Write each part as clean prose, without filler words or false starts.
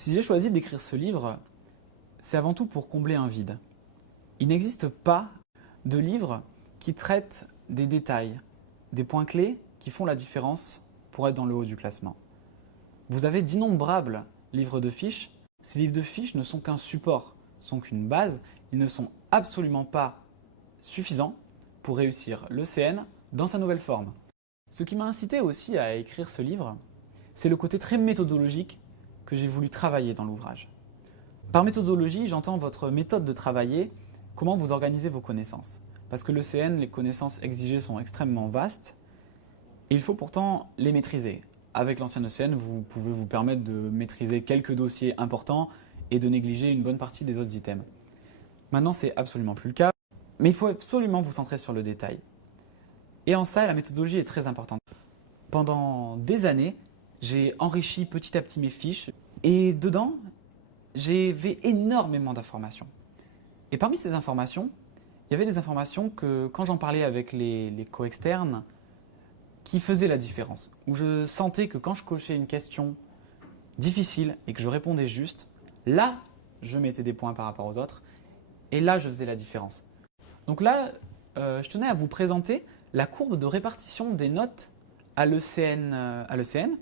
Si j'ai choisi d'écrire ce livre, c'est avant tout pour combler un vide. Il n'existe pas de livre qui traite des détails, des points clés qui font la différence pour être dans le haut du classement. Vous avez d'innombrables livres de fiches. Ces livres de fiches ne sont qu'un support, sont qu'une base. Ils ne sont absolument pas suffisants pour réussir le CN dans sa nouvelle forme. Ce qui m'a incité aussi à écrire ce livre, c'est le côté très méthodologique que j'ai voulu travailler dans l'ouvrage. Par méthodologie, j'entends votre méthode de travailler, comment vous organisez vos connaissances. Parce que le CN, les connaissances exigées sont extrêmement vastes et il faut pourtant les maîtriser. Avec l'ancien ECN, vous pouvez vous permettre de maîtriser quelques dossiers importants et de négliger une bonne partie des autres items. Maintenant, c'est absolument plus le cas, mais il faut absolument vous centrer sur le détail. Et en ça, la méthodologie est très importante. Pendant des années, j'ai enrichi petit à petit mes fiches et dedans, j'avais énormément d'informations. Et parmi ces informations, il y avait des informations que quand j'en parlais avec les co-externes, qui faisaient la différence. Où je sentais que quand je cochais une question difficile et que je répondais juste, là, je mettais des points par rapport aux autres et là, je faisais la différence. Donc là, je tenais à vous présenter la courbe de répartition des notes à l'ECN.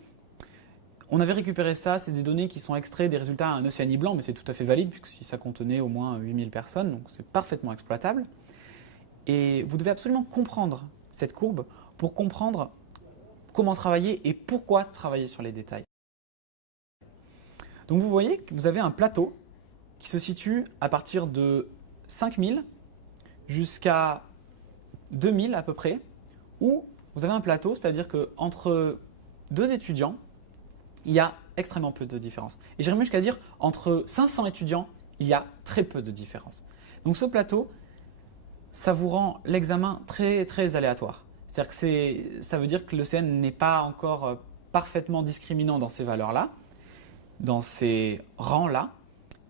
On avait récupéré ça, c'est des données qui sont extraites des résultats à un ECNI blanc, mais c'est tout à fait valide puisque si ça contenait au moins 8000 personnes, donc c'est parfaitement exploitable. Et vous devez absolument comprendre cette courbe pour comprendre comment travailler et pourquoi travailler sur les détails. Donc vous voyez que vous avez un plateau qui se situe à partir de 5000 jusqu'à 2000 à peu près, où vous avez un plateau, c'est-à-dire qu'entre deux étudiants, il y a extrêmement peu de différence. Et j'irais même jusqu'à dire entre 500 étudiants, il y a très peu de différence. Donc ce plateau, ça vous rend l'examen très, très aléatoire. C'est-à-dire que ça veut dire que le CN n'est pas encore parfaitement discriminant dans ces valeurs-là, dans ces rangs-là.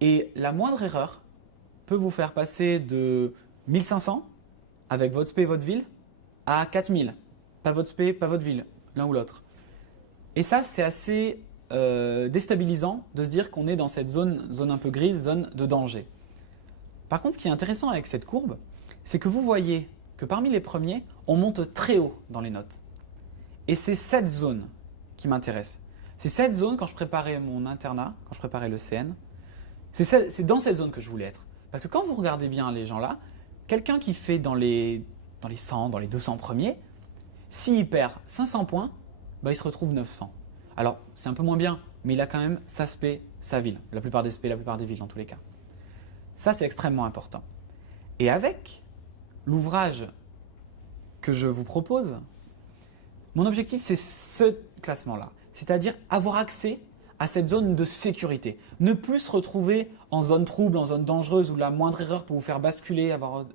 Et la moindre erreur peut vous faire passer de 1500 avec votre spé et votre ville à 4000. Pas votre spé, pas votre ville, l'un ou l'autre. Et ça, c'est assez déstabilisant de se dire qu'on est dans cette zone un peu grise, zone de danger. Par contre, ce qui est intéressant avec cette courbe, c'est que vous voyez que parmi les premiers, on monte très haut dans les notes. Et c'est cette zone qui m'intéresse. C'est cette zone, quand je préparais mon internat, quand je préparais le CN, c'est dans cette zone que je voulais être. Parce que quand vous regardez bien les gens là, quelqu'un qui fait dans les 100, dans les 200 premiers, s'il perd 500 points, bah, il se retrouve 900. Alors, c'est un peu moins bien, mais il a quand même sa spé, sa ville. La plupart des spé, la plupart des villes dans tous les cas. Ça, c'est extrêmement important. Et avec l'ouvrage que je vous propose, mon objectif, c'est ce classement-là. C'est-à-dire avoir accès à cette zone de sécurité. Ne plus se retrouver en zone trouble, en zone dangereuse, où la moindre erreur peut vous faire basculer, avoir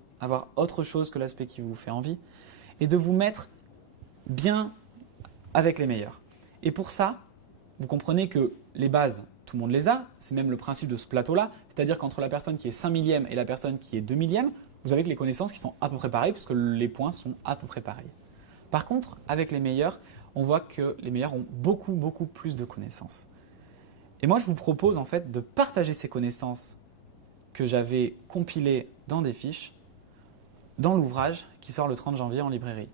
autre chose que l'aspect qui vous fait envie, et de vous mettre bien avec les meilleurs. Et pour ça, vous comprenez que les bases, tout le monde les a, c'est même le principe de ce plateau-là, c'est-à-dire qu'entre la personne qui est 5 millième et la personne qui est 2 millième, vous avez que les connaissances qui sont à peu près pareilles, puisque les points sont à peu près pareils. Par contre, avec les meilleurs, on voit que les meilleurs ont beaucoup, beaucoup plus de connaissances. Et moi, je vous propose en fait de partager ces connaissances que j'avais compilées dans des fiches, dans l'ouvrage qui sort le 30 janvier en librairie.